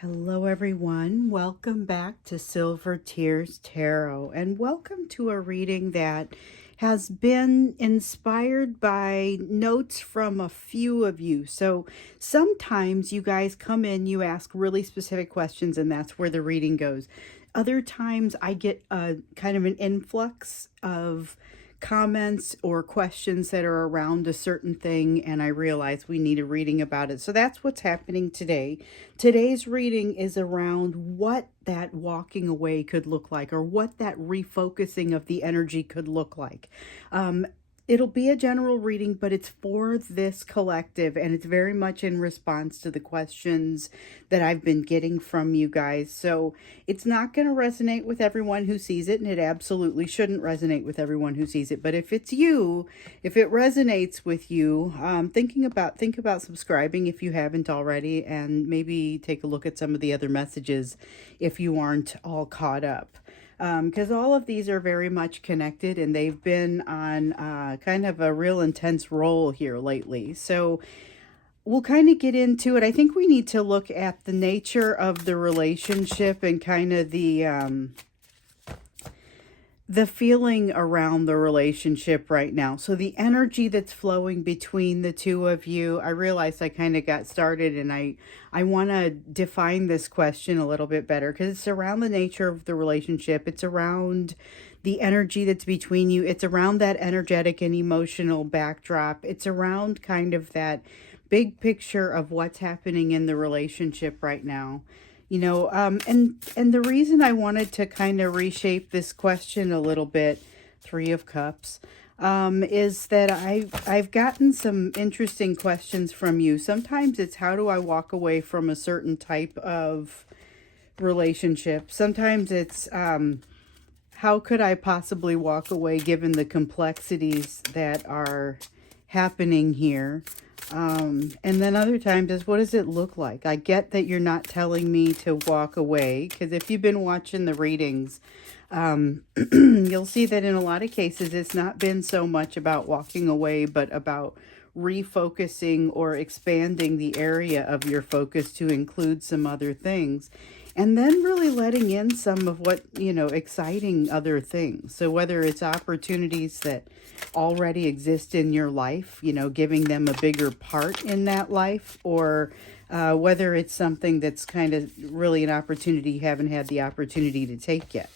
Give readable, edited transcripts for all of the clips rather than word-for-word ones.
Hello, everyone. Welcome back to Silver Tears Tarot, and welcome to a reading that has been inspired by notes from a few of you. So sometimes you guys come in, you ask really specific questions, and that's where the reading goes. Other times I get a kind of an influx of comments or questions that are around a certain thing, and I realize we need a reading about it. So that's what's happening today. Today's reading is around what that walking away could look like, or what that refocusing of the energy could look like. It'll be a general reading, but it's for this collective, and it's very much in response to the questions that I've been getting from you guys. So it's not going to resonate with everyone who sees it, and it absolutely shouldn't resonate with everyone who sees it. But if it's you, if it resonates with you, think about subscribing if you haven't already, and maybe take a look at some of the other messages if you aren't all caught up. Because all of these are very much connected, and they've been on kind of a real intense roll here lately. So we'll kind of get into it. I think we need to look at the nature of the relationship and kind of the feeling around the relationship right now. So the energy that's flowing between the two of you. I realized I kind of got started, and I want to define this question a little bit better, because it's around the nature of the relationship. It's around the energy that's between you. It's around that energetic and emotional backdrop. It's around kind of that big picture of what's happening in the relationship right now. And the reason I wanted to kind of reshape this question a little bit, Three of Cups, is that I've gotten some interesting questions from you. Sometimes it's, how do I walk away from a certain type of relationship? Sometimes it's, how could I possibly walk away given the complexities that are happening here? And then other times is, what does it look like? I get that you're not telling me to walk away, because if you've been watching the readings, you'll see that in a lot of cases, it's not been so much about walking away, but about refocusing or expanding the area of your focus to include some other things. And then really letting in some of what, exciting other things. So whether it's opportunities that already exist in your life, giving them a bigger part in that life, or whether it's something that's kind of really an opportunity you haven't had the opportunity to take yet.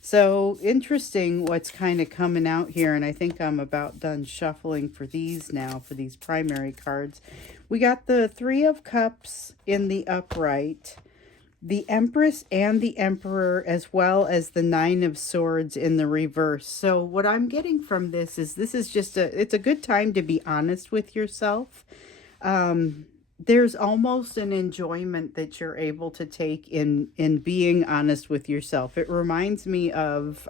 So interesting what's kind of coming out here, and I think I'm about done shuffling for these now, for these primary cards. We got the Three of Cups in the upright, the Empress and the Emperor, as well as the Nine of Swords in the reverse. So what I'm getting from this is just it's a good time to be honest with yourself. There's almost an enjoyment that you're able to take in being honest with yourself. It reminds me of,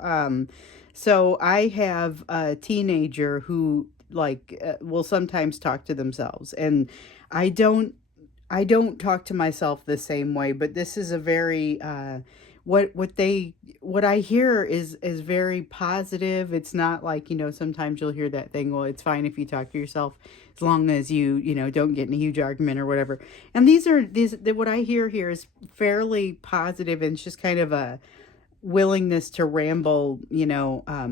so I have a teenager who will sometimes talk to themselves, and I don't talk to myself the same way, but this is a very what I hear is very positive. It's not like, sometimes you'll hear that thing, well, it's fine if you talk to yourself as long as you don't get in a huge argument or whatever. And what I hear here is fairly positive, and it's just kind of a willingness to ramble,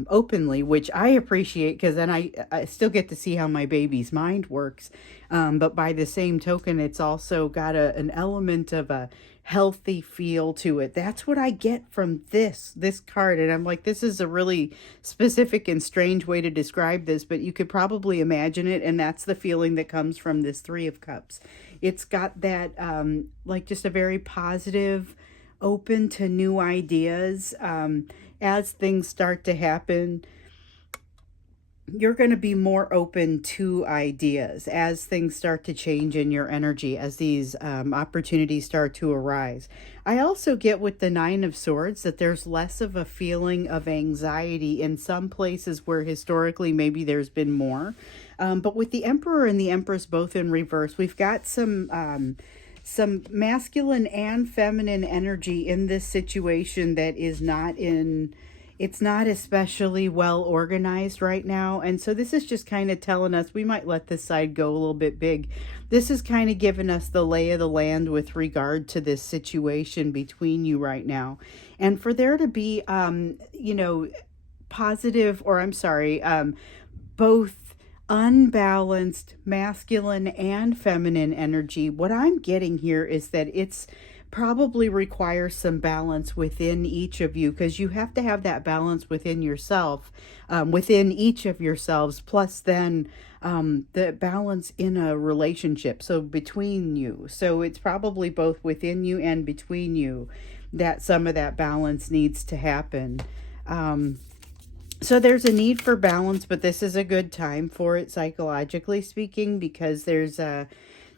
openly, which I appreciate, because then I still get to see how my baby's mind works. But by the same token, it's also got an element of a healthy feel to it. That's what I get from this card. And I'm like, this is a really specific and strange way to describe this, but you could probably imagine it. And that's the feeling that comes from this Three of Cups. It's got that, just a very positive, open to new ideas. As things start to happen, you're going to be more open to ideas as things start to change in your energy, as these opportunities start to arise. I also get with the Nine of Swords that there's less of a feeling of anxiety in some places where historically maybe there's been more. But with the Emperor and the Empress both in reverse, we've got some masculine and feminine energy in this situation that is not in it's not especially well organized right now. And so this is just kind of telling us we might let this side go a little bit big. This is kind of giving us the lay of the land with regard to this situation between you right now. And for there to be, positive, or I'm sorry, both unbalanced masculine and feminine energy, what I'm getting here is that it's probably requires some balance within each of you, because you have to have that balance within yourself, within each of yourselves, plus then the balance in a relationship. So between you. So it's probably both within you and between you that some of that balance needs to happen. Um, so there's a need for balance, but this is a good time for it, psychologically speaking, because there's a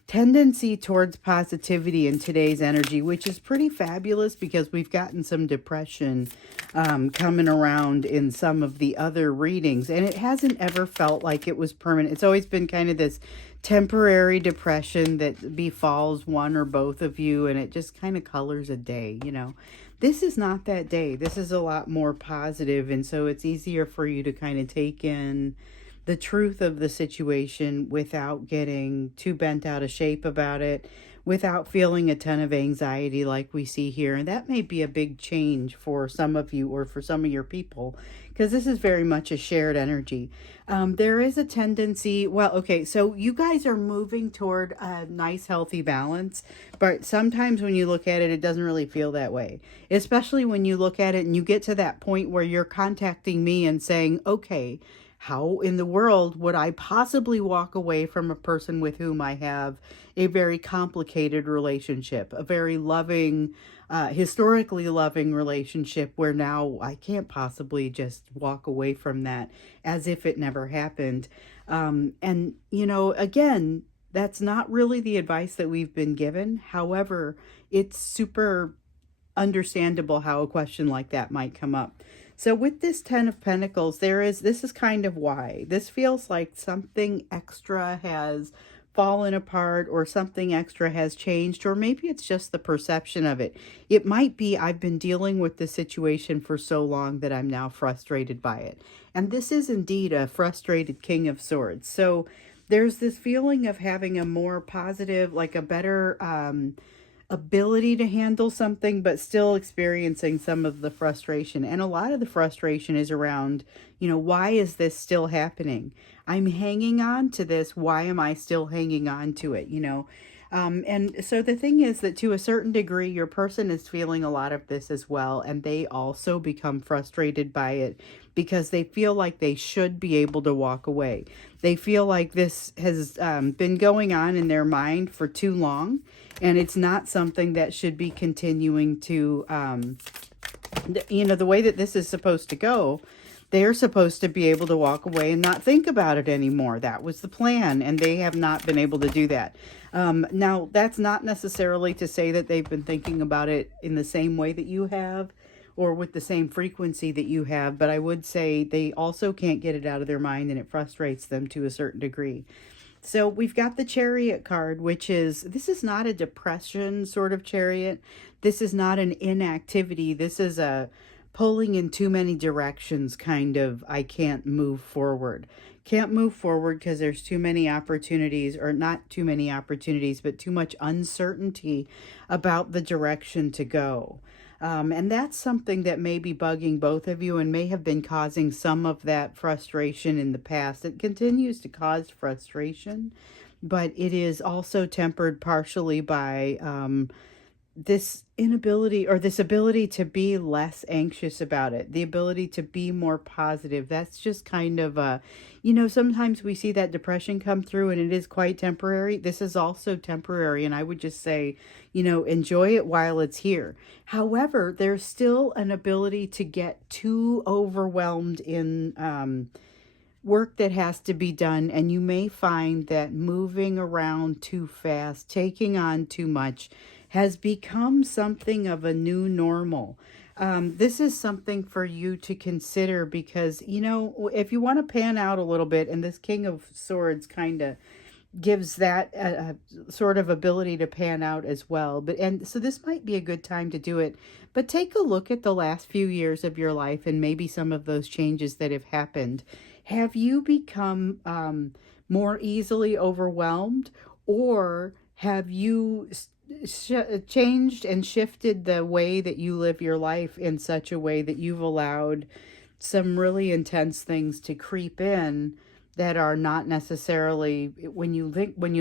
tendency towards positivity in today's energy, which is pretty fabulous because we've gotten some depression coming around in some of the other readings, and it hasn't ever felt like it was permanent. It's always been kind of this temporary depression that befalls one or both of you, and it just kind of colors a day, you know. This is not that day. This is a lot more positive, and so it's easier for you to kind of take in the truth of the situation without getting too bent out of shape about it, without feeling a ton of anxiety like we see here. And that may be a big change for some of you or for some of your people, because this is very much a shared energy. There is a tendency, well, okay, so you guys are moving toward a nice, healthy balance, but sometimes when you look at it, it doesn't really feel that way. Especially when you look at it and you get to that point where you're contacting me and saying, okay, how in the world would I possibly walk away from a person with whom I have a very complicated relationship, a very loving, historically loving relationship, where now I can't possibly just walk away from that as if it never happened. Again, that's not really the advice that we've been given. However, it's super understandable how a question like that might come up. So with this 10 of Pentacles, this is kind of why. This feels like something extra has fallen apart, or something extra has changed, or maybe it's just the perception of it. It might be I've been dealing with the situation for so long that I'm now frustrated by it. And this is indeed a frustrated King of Swords. So there's this feeling of having a more positive, like a better ability to handle something, but still experiencing some of the frustration. And a lot of the frustration is around, why is this still happening? I'm hanging on to this. Why am I still hanging on to it? And so the thing is that to a certain degree, your person is feeling a lot of this as well. And they also become frustrated by it because they feel like they should be able to walk away. They feel like this has been going on in their mind for too long. And it's not something that should be continuing to, the way that this is supposed to go. They're supposed to be able to walk away and not think about it anymore. That was the plan, and they have not been able to do that. Now, that's not necessarily to say that they've been thinking about it in the same way that you have, or with the same frequency that you have, but I would say they also can't get it out of their mind, and it frustrates them to a certain degree. So we've got the Chariot card, this is not a depression sort of chariot. This is not an inactivity. This is a pulling in too many directions kind of, I can't move forward. Can't move forward because there's too many opportunities, or not too many opportunities, but too much uncertainty about the direction to go. And that's something that may be bugging both of you and may have been causing some of that frustration in the past. It continues to cause frustration, but it is also tempered partially by this inability, or this ability to be less anxious about it, the ability to be more positive. That's just kind of sometimes we see that depression come through and it is quite temporary. This is also temporary, and I would just say, enjoy it while it's here. However, there's still an ability to get too overwhelmed in work that has to be done, and you may find that moving around too fast, taking on too much, has become something of a new normal. This is something for you to consider because, if you want to pan out a little bit, and this King of Swords kind of gives that sort of ability to pan out as well. But and so this might be a good time to do it. But take a look at the last few years of your life and maybe some of those changes that have happened. Have you become more easily overwhelmed, or have you changed and shifted the way that you live your life in such a way that you've allowed some really intense things to creep in that are not necessarily, when you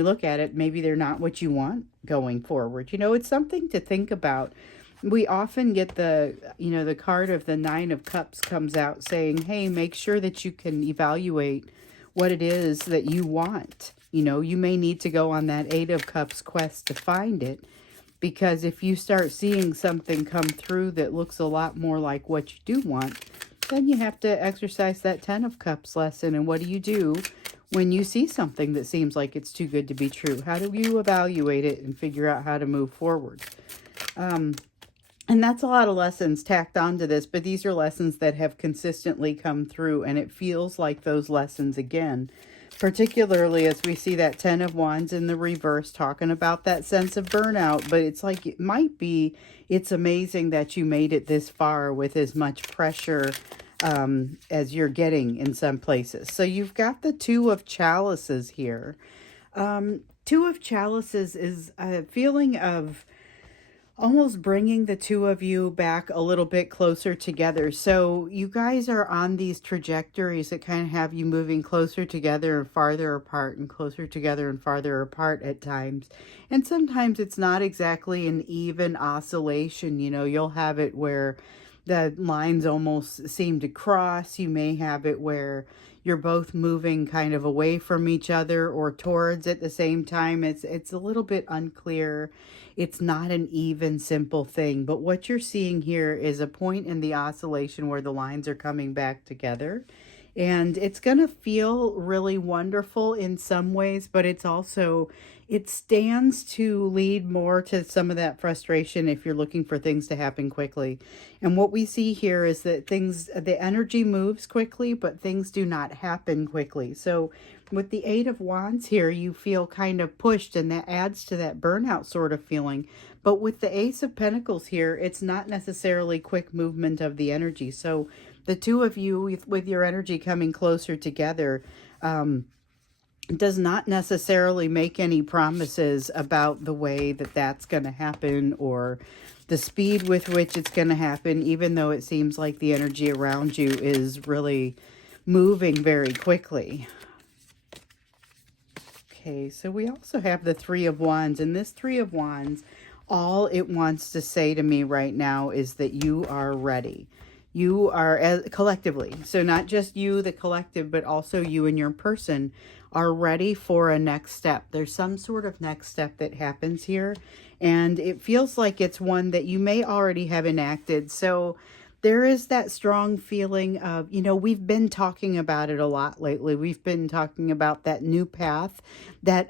look at it, maybe they're not what you want going forward. It's something to think about. We often get the card of the Nine of Cups comes out saying, hey, make sure that you can evaluate what it is that you want. You may need to go on that Eight of Cups quest to find it, because if you start seeing something come through that looks a lot more like what you do want, then you have to exercise that Ten of Cups lesson. And what do you do when you see something that seems like it's too good to be true? How do you evaluate it and figure out how to move forward? And that's a lot of lessons tacked onto this, but these are lessons that have consistently come through, and it feels like those lessons again, particularly as we see that Ten of Wands in the reverse talking about that sense of burnout. But it's like, it's amazing that you made it this far with as much pressure as you're getting in some places. So you've got the Two of Chalices here. Two of Chalices is a feeling of almost bringing the two of you back a little bit closer together. So you guys are on these trajectories that kind of have you moving closer together and farther apart, and closer together and farther apart at times. And sometimes it's not exactly an even oscillation. You'll have it where the lines almost seem to cross. You may have it where you're both moving kind of away from each other or towards at the same time. It's a little bit unclear. It's not an even, simple thing. But what you're seeing here is a point in the oscillation where the lines are coming back together. And it's going to feel really wonderful in some ways, but it stands to lead more to some of that frustration if you're looking for things to happen quickly. And what we see here is that the energy moves quickly, but things do not happen quickly. So with the Eight of Wands here, you feel kind of pushed, and that adds to that burnout sort of feeling. But with the Ace of Pentacles here, it's not necessarily quick movement of the energy. So the two of you with your energy coming closer together does not necessarily make any promises about the way that that's going to happen, or the speed with which it's going to happen, even though it seems like the energy around you is really moving very quickly. Okay, so we also have the Three of Wands, and this Three of Wands, all it wants to say to me right now is that you are ready. You are, collectively, so not just you, the collective, but also you and your person are ready for a next step. There's some sort of next step that happens here, and it feels like it's one that you may already have enacted. So there is that strong feeling of, we've been talking about it a lot lately. We've been talking about that new path that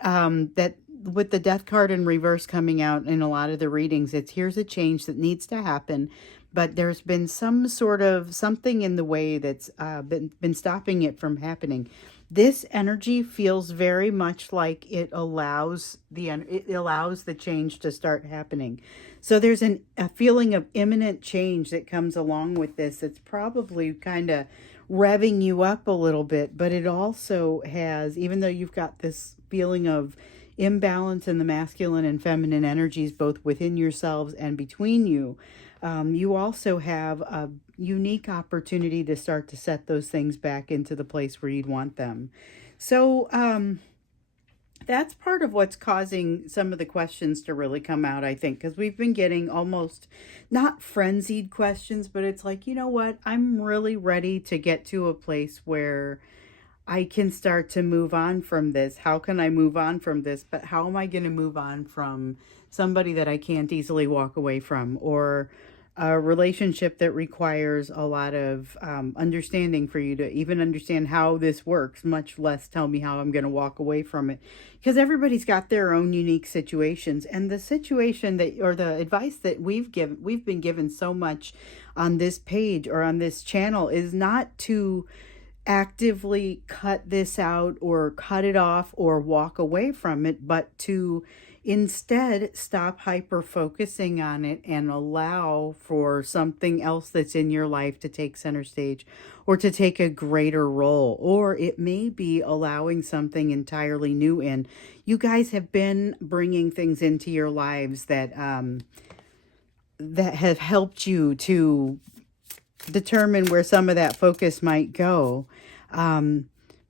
with the Death card in reverse coming out in a lot of the readings, here's a change that needs to happen. But there's been some sort of something in the way that's been stopping it from happening. This energy feels very much like it allows the change to start happening. So there's a feeling of imminent change that comes along with this. It's probably kind of revving you up a little bit, but it also has, even though you've got this feeling of imbalance in the masculine and feminine energies, both within yourselves and between you, you also have a unique opportunity to start to set those things back into the place where you'd want them. So that's part of what's causing some of the questions to really come out, I think, because we've been getting almost not frenzied questions, but it's like, you know what? I'm really ready to get to a place where I can start to move on from this. How can I move on from this? But how am I going to move on from somebody that I can't easily walk away from, or a relationship that requires a lot of understanding for you to even understand how this works, much less tell me how I'm going to walk away from it. Because everybody's got their own unique situations, and the situation that, or the advice that we've been given so much on this page or on this channel is not to actively cut this out or cut it off or walk away from it, but to instead stop hyper focusing on it and allow for something else that's in your life to take center stage or to take a greater role. Or it may be allowing something entirely new in. You guys have been bringing things into your lives that have helped you to determine where some of that focus might go. Um,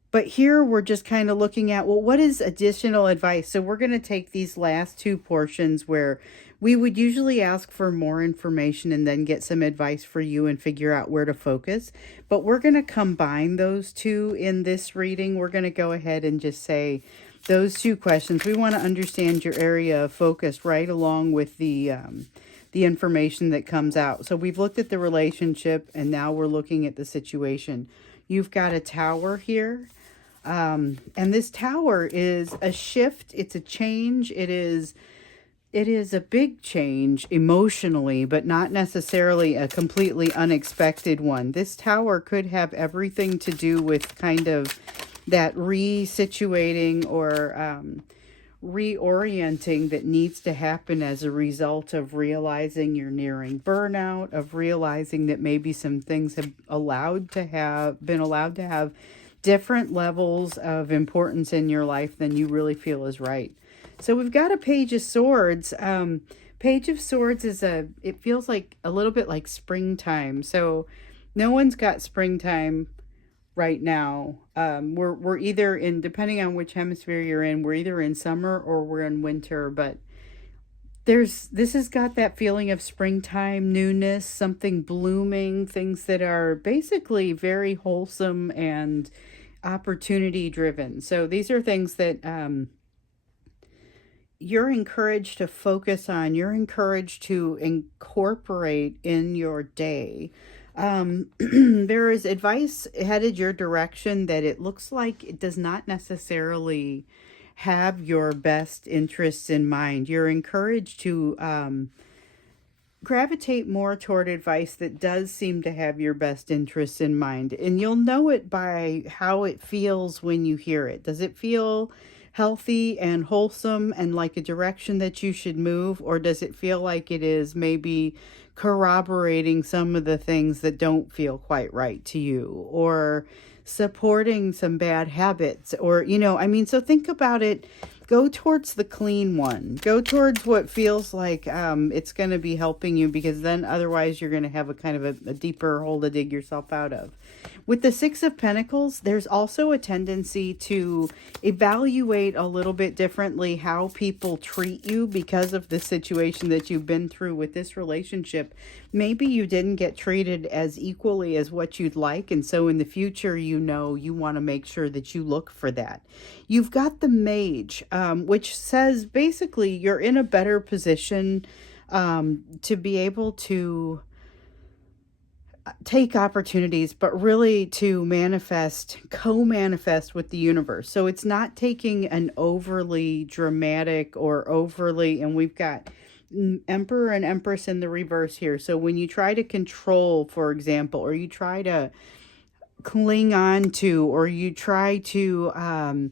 but here we're just kind of looking at, well, what is additional advice? So we're going to take these last two portions where we would usually ask for more information and then get some advice for you and figure out where to focus. But we're going to combine those two in this reading. We're going to go ahead and just say those two questions. We want to understand your area of focus right along with the information that comes out. So we've looked at the relationship and now we're looking at the situation. You've got a tower here. And this tower is a shift. It's a change. It is a big change emotionally, but not necessarily a completely unexpected one. This tower could have everything to do with kind of that resituating or reorienting that needs to happen as a result of realizing you're nearing burnout, of realizing that maybe some things have been allowed to have different levels of importance in your life than you really feel is right. So we've got a Page of Swords. Page of Swords it feels like a little bit like springtime. So no one's got springtime right now. We're either in, depending on which hemisphere you're in, we're either in summer or we're in winter, but this has got that feeling of springtime, newness, something blooming, things that are basically very wholesome and opportunity driven. So these are things that you're encouraged to focus on, you're encouraged to incorporate in your day. There is advice headed your direction that it looks like it does not necessarily have your best interests in mind. You're encouraged to gravitate more toward advice that does seem to have your best interests in mind. And you'll know it by how it feels when you hear it. Does it feel healthy and wholesome and like a direction that you should move? Or does it feel like it is maybe corroborating some of the things that don't feel quite right to you, or supporting some bad habits, or, so think about it. Go towards the clean one. Go towards what feels like it's going to be helping you, because then otherwise you're going to have a kind of a deeper hole to dig yourself out of. With the Six of Pentacles, there's also a tendency to evaluate a little bit differently how people treat you because of the situation that you've been through with this relationship. Maybe you didn't get treated as equally as what you'd like, and so in the future, you want to make sure that you look for that. You've got the Mage, which says basically you're in a better position to be able to take opportunities, but really to co-manifest with the universe. So it's not taking an overly dramatic or overly, and we've got Emperor and Empress in the reverse here. So when you try to control, for example, or you try to cling on to, or you try to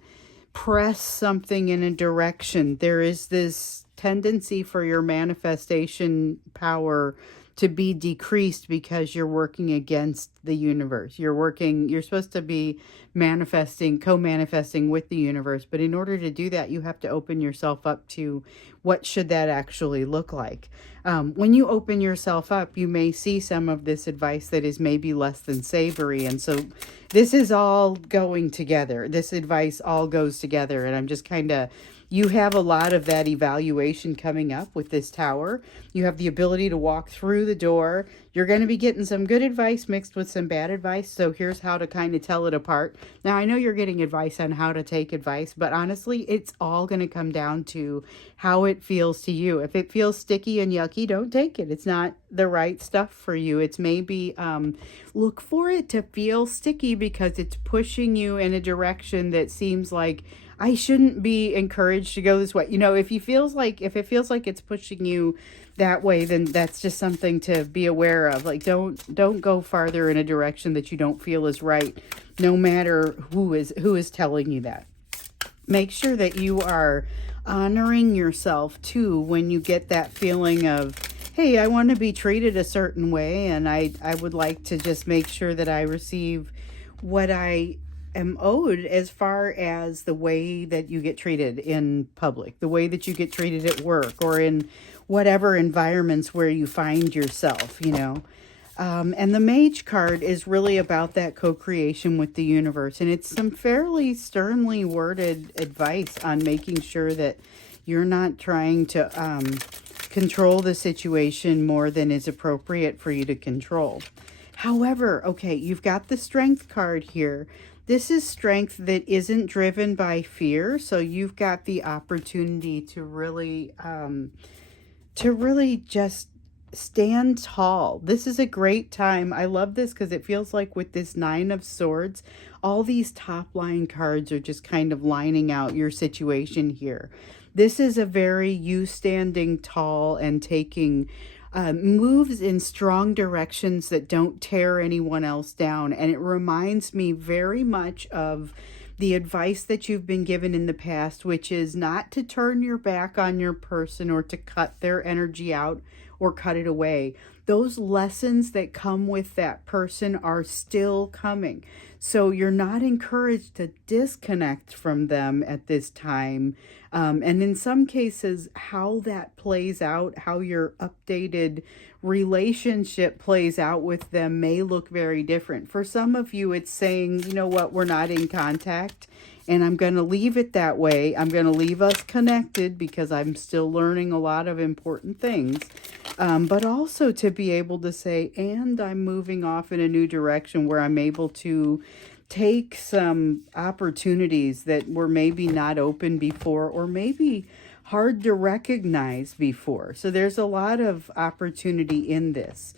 press something in a direction, there is this tendency for your manifestation power to be decreased because you're working against the universe. You're supposed to be co-manifesting with the universe. But in order to do that, you have to open yourself up to what should that actually look like. When you open yourself up, you may see some of this advice that is maybe less than savory. And so this is all going together. This advice all goes together. And I'm just you have a lot of that evaluation coming up with this tower. You have the ability to walk through the door. You're going to be getting some good advice mixed with some bad advice. So here's how to kind of tell it apart. Now, I know you're getting advice on how to take advice, but honestly, it's all going to come down to how it feels to you. If it feels sticky and yucky, don't take it. It's not the right stuff for you. It's maybe look for it to feel sticky because it's pushing you in a direction that seems like I shouldn't be encouraged to go this way. If it feels like it's pushing you that way, then that's just something to be aware of. Like, don't go farther in a direction that you don't feel is right, no matter who is telling you that. Make sure that you are honoring yourself too when you get that feeling of, hey, I want to be treated a certain way, and I would like to just make sure that I receive what I am owed as far as the way that you get treated in public, the way that you get treated at work, or in whatever environments where you find yourself. And the Mage card is really about that co-creation with the universe. And it's some fairly sternly worded advice on making sure that you're not trying to control the situation more than is appropriate for you to control. However, okay, you've got the Strength card here. This is strength that isn't driven by fear. So you've got the opportunity to really just stand tall. This is a great time. I love this because it feels like with this Nine of Swords, all these top line cards are just kind of lining out your situation here. This is a very you standing tall and taking moves in strong directions that don't tear anyone else down. And it reminds me very much of the advice that you've been given in the past, which is not to turn your back on your person or to cut their energy out or cut it away. Those lessons that come with that person are still coming. So you're not encouraged to disconnect from them at this time. And in some cases, how that plays out, how your updated relationship plays out with them may look very different. For some of you, it's saying, you know what, we're not in contact. And I'm going to leave it that way. I'm going to leave us connected because I'm still learning a lot of important things. But also to be able to say, and I'm moving off in a new direction where I'm able to take some opportunities that were maybe not open before or maybe hard to recognize before. So there's a lot of opportunity in this.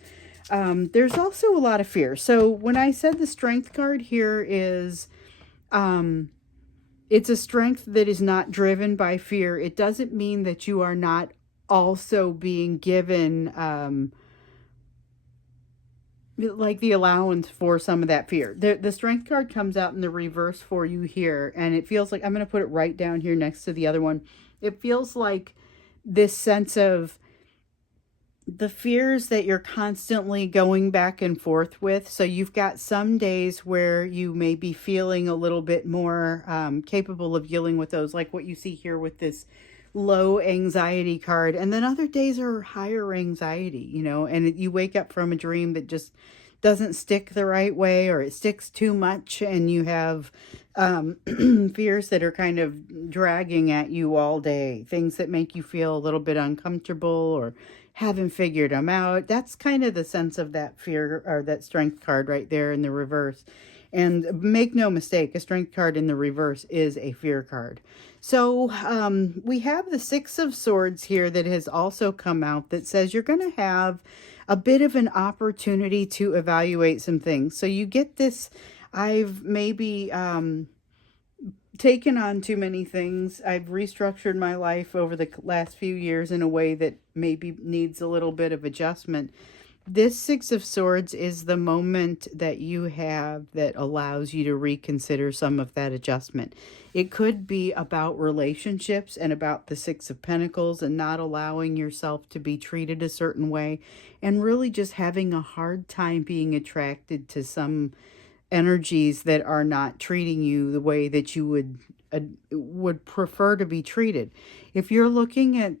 There's also a lot of fear. So when I said the Strength card here is... it's a strength that is not driven by fear. It doesn't mean that you are not also being given like the allowance for some of that fear. The Strength card comes out in the reverse for you here, and it feels like, I'm going to put it right down here next to the other one. It feels like this sense of the fears that you're constantly going back and forth with. So you've got some days where you may be feeling a little bit more capable of dealing with those, like what you see here with this low anxiety card. And then other days are higher anxiety, and you wake up from a dream that just doesn't stick the right way, or it sticks too much, and you have fears that are kind of dragging at you all day, things that make you feel a little bit uncomfortable or haven't figured them out. That's kind of the sense of that fear, or that Strength card right there in the reverse. And make no mistake, a Strength card in the reverse is a fear card. So we have the Six of Swords here that has also come out that says you're going to have a bit of an opportunity to evaluate some things. So you get this, I've maybe taken on too many things. I've restructured my life over the last few years in a way that maybe needs a little bit of adjustment. This Six of Swords is the moment that you have that allows you to reconsider some of that adjustment. It could be about relationships and about the Six of Pentacles and not allowing yourself to be treated a certain way, and really just having a hard time being attracted to some energies that are not treating you the way that you would prefer to be treated. If you're looking at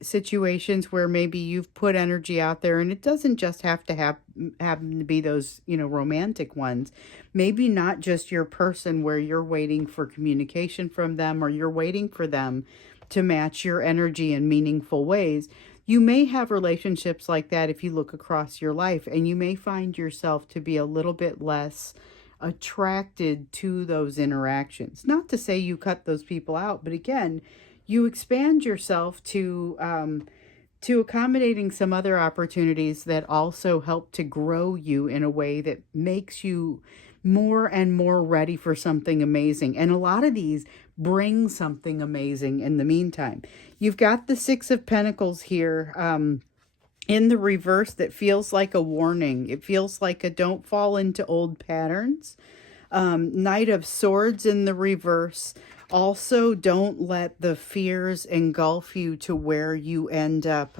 situations where maybe you've put energy out there, and it doesn't just have to happen to be those romantic ones, maybe not just your person where you're waiting for communication from them, or you're waiting for them to match your energy in meaningful ways. You may have relationships like that if you look across your life, and you may find yourself to be a little bit less attracted to those interactions. Not to say you cut those people out, but again, you expand yourself to accommodating some other opportunities that also help to grow you in a way that makes you more and more ready for something amazing. And a lot of these bring something amazing in the meantime. You've got the Six of Pentacles here in the reverse that feels like a warning. It feels like a don't fall into old patterns. Knight of Swords in the reverse. Also, don't let the fears engulf you to where you end up,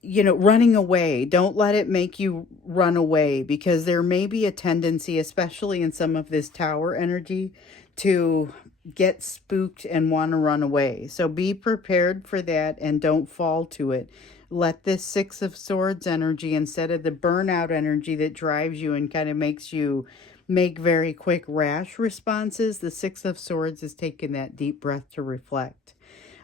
running away. Don't let it make you run away, because there may be a tendency, especially in some of this Tower energy, to get spooked and want to run away. So be prepared for that and don't fall to it. Let this Six of Swords energy, instead of the burnout energy that drives you and kind of makes you make very quick, rash responses, the Six of Swords is taking that deep breath to reflect.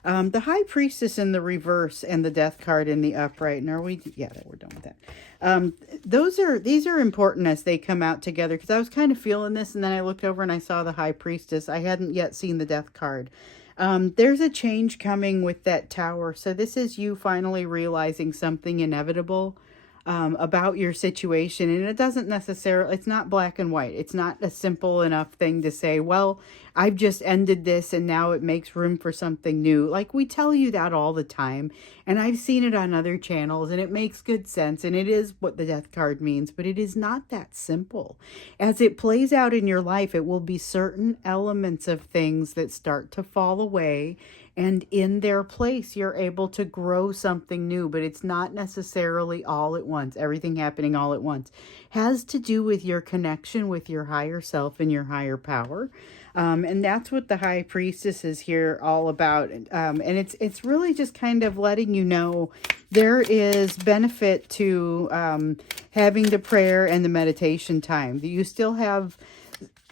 The High Priestess in the reverse and the Death card in the upright. And are we? Yeah, we're done with that. These are important as they come out together, because I was kind of feeling this, and then I looked over and I saw the High Priestess. I hadn't yet seen the Death card. There's a change coming with that Tower. So this is you finally realizing something inevitable about your situation. And it doesn't necessarily, it's not black and white. It's not a simple enough thing to say, well, I've just ended this and now it makes room for something new. Like, we tell you that all the time, and I've seen it on other channels, and it makes good sense, and it is what the Death card means, but it is not that simple. As it plays out in your life, it will be certain elements of things that start to fall away, and in their place, you're able to grow something new, but it's not necessarily all at once. Everything happening all at once has to do with your connection with your higher self and your higher power. And that's what the High Priestess is here all about. And it's really just kind of letting you know there is benefit to having the prayer and the meditation time. You still have,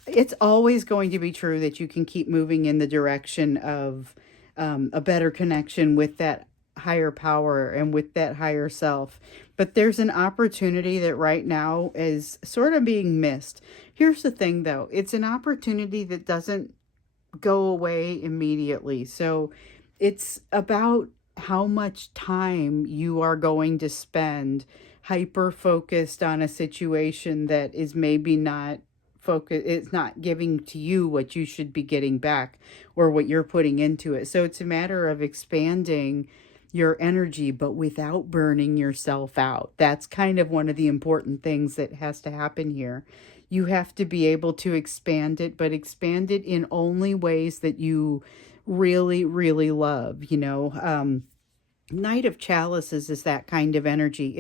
it's always going to be true that you can keep moving in the direction of a better connection with that higher power and with that higher self. But there's an opportunity that right now is sort of being missed. Here's the thing, though. It's an opportunity that doesn't go away immediately. So it's about how much time you are going to spend hyper focused on a situation that is maybe not focus, it's not giving to you what you should be getting back or what you're putting into it. So it's a matter of expanding your energy, but without burning yourself out. That's kind of one of the important things that has to happen here. You have to be able to expand it, but expand it in only ways that you really, really love. Knight of Chalices is that kind of energy.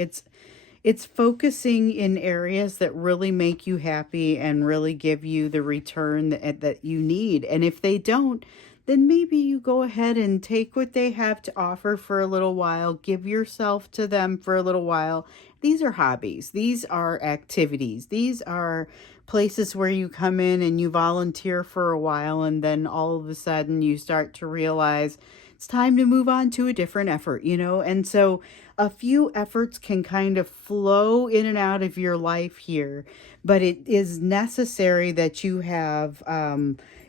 It's focusing in areas that really make you happy and really give you the return that you need. And if they don't, then maybe you go ahead and take what they have to offer for a little while, give yourself to them for a little while. These are hobbies. These are activities. These are places where you come in and you volunteer for a while, and then all of a sudden you start to realize it's time to move on to a different effort, And so a few efforts can kind of flow in and out of your life here, but it is necessary that you have,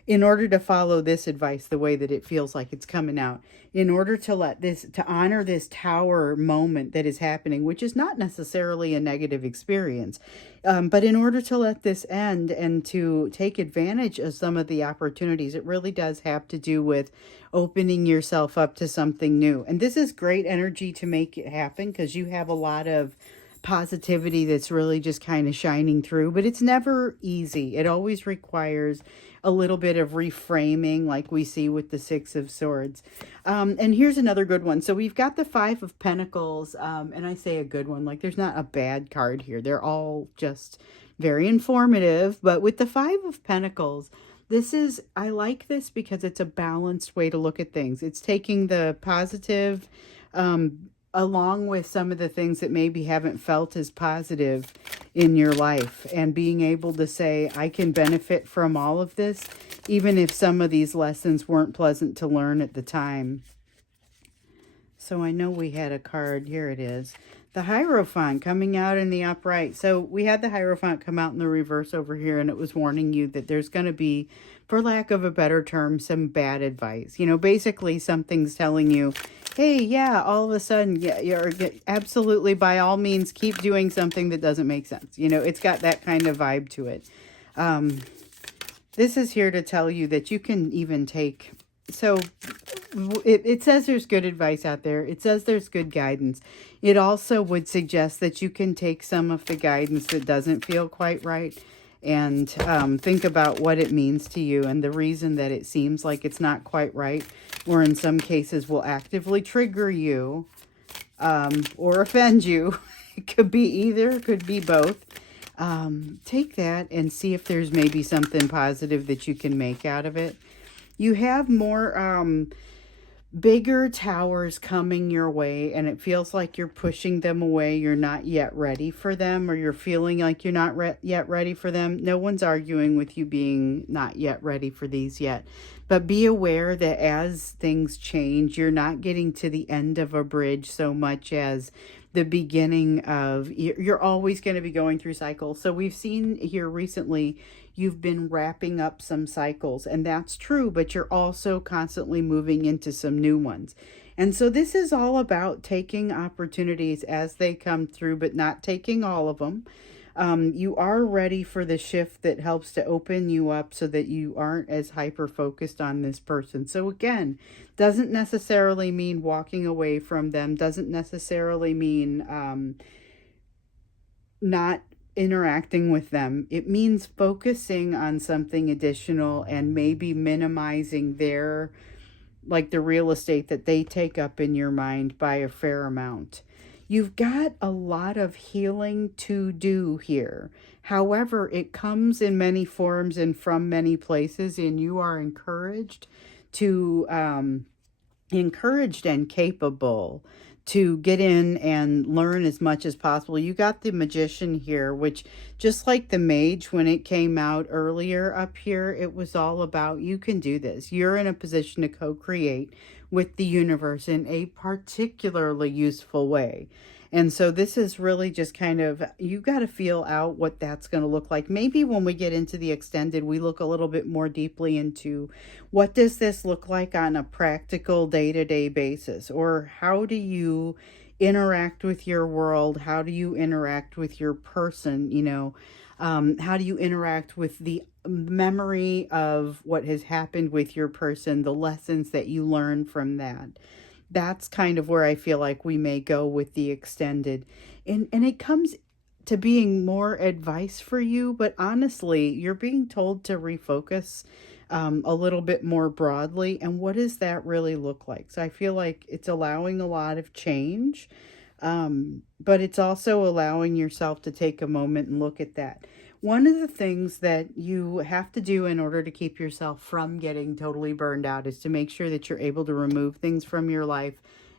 in order to follow this advice the way that it feels like it's coming out, in order to honor this Tower moment that is happening, which is not necessarily a negative experience, but in order to let this end and to take advantage of some of the opportunities, it really does have to do with opening yourself up to something new. And this is great energy to make it happen, because you have a lot of positivity that's really just kind of shining through, but it's never easy. It always requires a little bit of reframing, like we see with the Six of Swords. And here's another good one. So we've got the Five of Pentacles, and I say a good one, like there's not a bad card here. They're all just very informative. But with the Five of Pentacles, I like this because it's a balanced way to look at things. It's taking the positive, along with some of the things that maybe haven't felt as positive in your life, and being able to say, I can benefit from all of this, even if some of these lessons weren't pleasant to learn at the time. So I know we had a card, here it is. The Hierophant coming out in the upright. So we had the Hierophant come out in the reverse over here, and it was warning you that there's going to be, for lack of a better term, some bad advice. Basically something's telling you, hey, yeah, all of a sudden, yeah, you're absolutely, by all means, keep doing something that doesn't make sense. It's got that kind of vibe to it. This is here to tell you that you can even take, so it says there's good advice out there. It says there's good guidance. It also would suggest that you can take some of the guidance that doesn't feel quite right and think about what it means to you and the reason that it seems like it's not quite right, or in some cases will actively trigger you or offend you. It could be either, it could be both. Take that and see if there's maybe something positive that you can make out of it. You have more bigger towers coming your way, and it feels like you're pushing them away. You're not yet ready for them, or you're feeling like you're not yet ready for them. No one's arguing with you being not yet ready for these yet. But be aware that as things change, you're not getting to the end of a bridge so much as the beginning of, you're always going to be going through cycles. So we've seen here recently, you've been wrapping up some cycles, and that's true, but you're also constantly moving into some new ones. And so this is all about taking opportunities as they come through, but not taking all of them. You are ready for the shift that helps to open you up so that you aren't as hyper focused on this person. So again, doesn't necessarily mean walking away from them, doesn't necessarily mean not interacting with them. It means focusing on something additional and maybe minimizing their, like the real estate that they take up in your mind by a fair amount. You've got a lot of healing to do here. However, it comes in many forms and from many places, and you are encouraged and capable to get in and learn as much as possible. You got the Magician here, which just like the Mage, when it came out earlier up here, it was all about you can do this. You're in a position to co-create with the universe in a particularly useful way. And so this is really just kind of, you got to feel out what that's going to look like. Maybe when we get into the extended, we look a little bit more deeply into what does this look like on a practical day-to-day basis, or how do you interact with your world? How do you interact with your person? How do you interact with the memory of what has happened with your person, the lessons that you learn from that? That's kind of where I feel like we may go with the extended. And it comes to being more advice for you, but honestly, you're being told to refocus a little bit more broadly. And what does that really look like? So I feel like it's allowing a lot of change, but it's also allowing yourself to take a moment and look at that. One of the things that you have to do in order to keep yourself from getting totally burned out is to make sure that you're able to remove things from your life,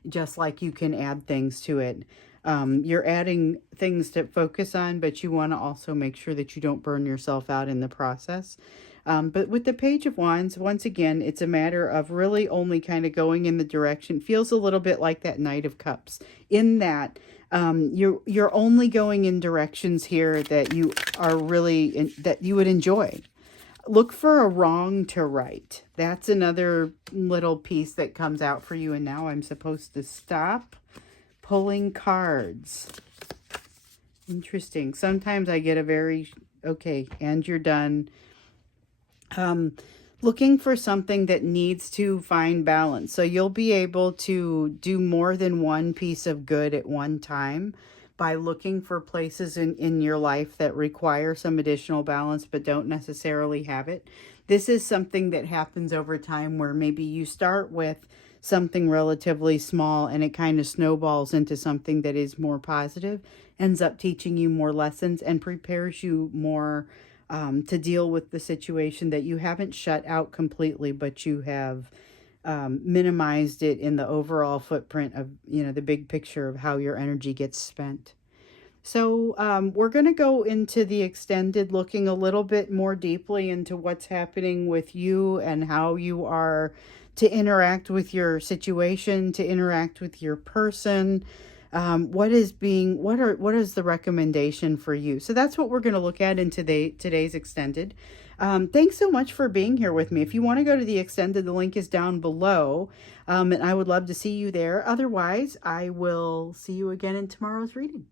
just like you can add things to it. You're adding things to focus on, but you want to also make sure that you don't burn yourself out in the process. But with the Page of Wands, once again, it's a matter of really only kind of going in the direction. Feels a little bit like that Knight of Cups, in that you're only going in directions here that you are really that you would enjoy. Look for a wrong to right. That's another little piece that comes out for you. And now I'm supposed to stop pulling cards. Interesting. Sometimes I get a very, okay, and you're done. Looking for something that needs to find balance. So you'll be able to do more than one piece of good at one time by looking for places in your life that require some additional balance but don't necessarily have it. This is something that happens over time where maybe you start with something relatively small and it kind of snowballs into something that is more positive, ends up teaching you more lessons and prepares you more to deal with the situation that you haven't shut out completely, but you have minimized it in the overall footprint of, the big picture of how your energy gets spent. So we're going to go into the extended, looking a little bit more deeply into what's happening with you and how you are to interact with your situation, to interact with your person. What is the recommendation for you? So that's what we're going to look at in today's extended. Thanks so much for being here with me. If you want to go to the extended, the link is down below. And I would love to see you there. Otherwise, I will see you again in tomorrow's reading.